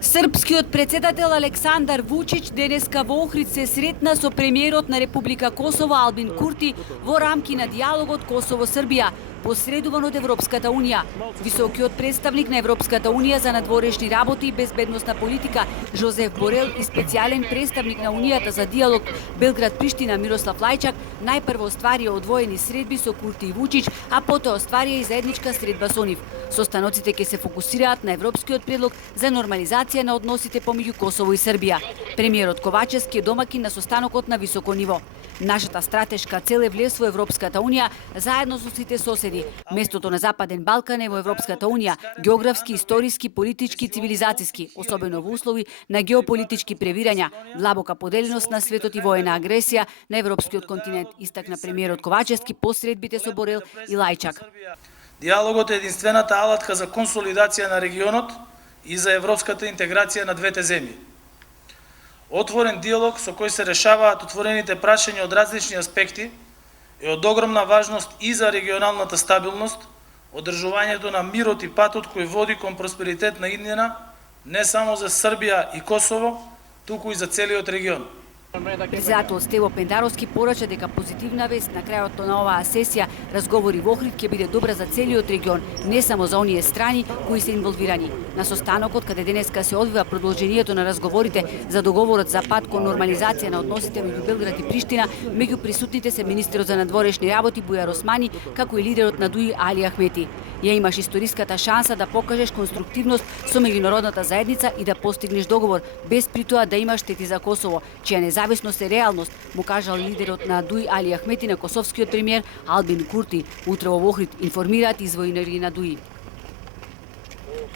Српскиот председател Александар Вучич денеска во Охрид се сретна со премиерот на Република Косово Албин Курти во рамки на диалогот Косово-Србија, посредуван од Европската Унија. Високиот представник на Европската Унија за надворешни работи и безбедносна политика Жозеф Борел и специјален представник на Унијата за диалог Белград-Приштина Мирослав Лајчак најпрво остварија одвоени средби со Курти и Вучич, а потоа остварија и заедничка средба со нив. Состаноците ќе се фокусираат на европскиот предлог за нормализација на односите помеѓу Косово и Србија. Премиерот Ковачевски е домакин на состанокот на високо ниво. Нашата стратешка цел е влез во Европската Унија заедно со сите соседи. Местото на Западен Балкан е во Европската Унија, географски, историски, политички и цивилизацијски, особено во услови на геополитички превирања, длабока поделеност на светот и воена агресија на европскиот континент, истакна премиерот Ковачевски по средбите со Борел и Лајчак. Диалогот е единствената алатка за консолидација на регионот и за европската интеграција на двете земји. Отворен диалог со кој се решаваат отворените прашања од различни аспекти е од огромна важност и за регионалната стабилност, одржувањето на мирот и патот кој води кон просперитет на иднина не само за Србија и Косово, туку и за целиот регион. Председател Стево Пендаровски порача дека позитивна вест на крајот на оваа сесија разговори во Охрид ќе биде добра за целиот регион, не само за оние страни кои се инволвирани. На состанокот каде денеска се одвива продолжението на разговорите за договорот за пат кон нормализација на односите меѓу Белград и Приштина, меѓу присутните се министерот за надворешни работи Бујар Османи, како и лидерот на ДУИ Али Ахмети. Ја имаш историската шанса да покажеш конструктивност со меѓународната заедница и да постигнеш договор, без при тоа да имаш штети за Косово, чија независност е реалност, му кажал лидерот на ДУИ Али Ахмети на косовскиот премиер Албин Курти. Утре во Охрид информираат извоинери на ДУИ.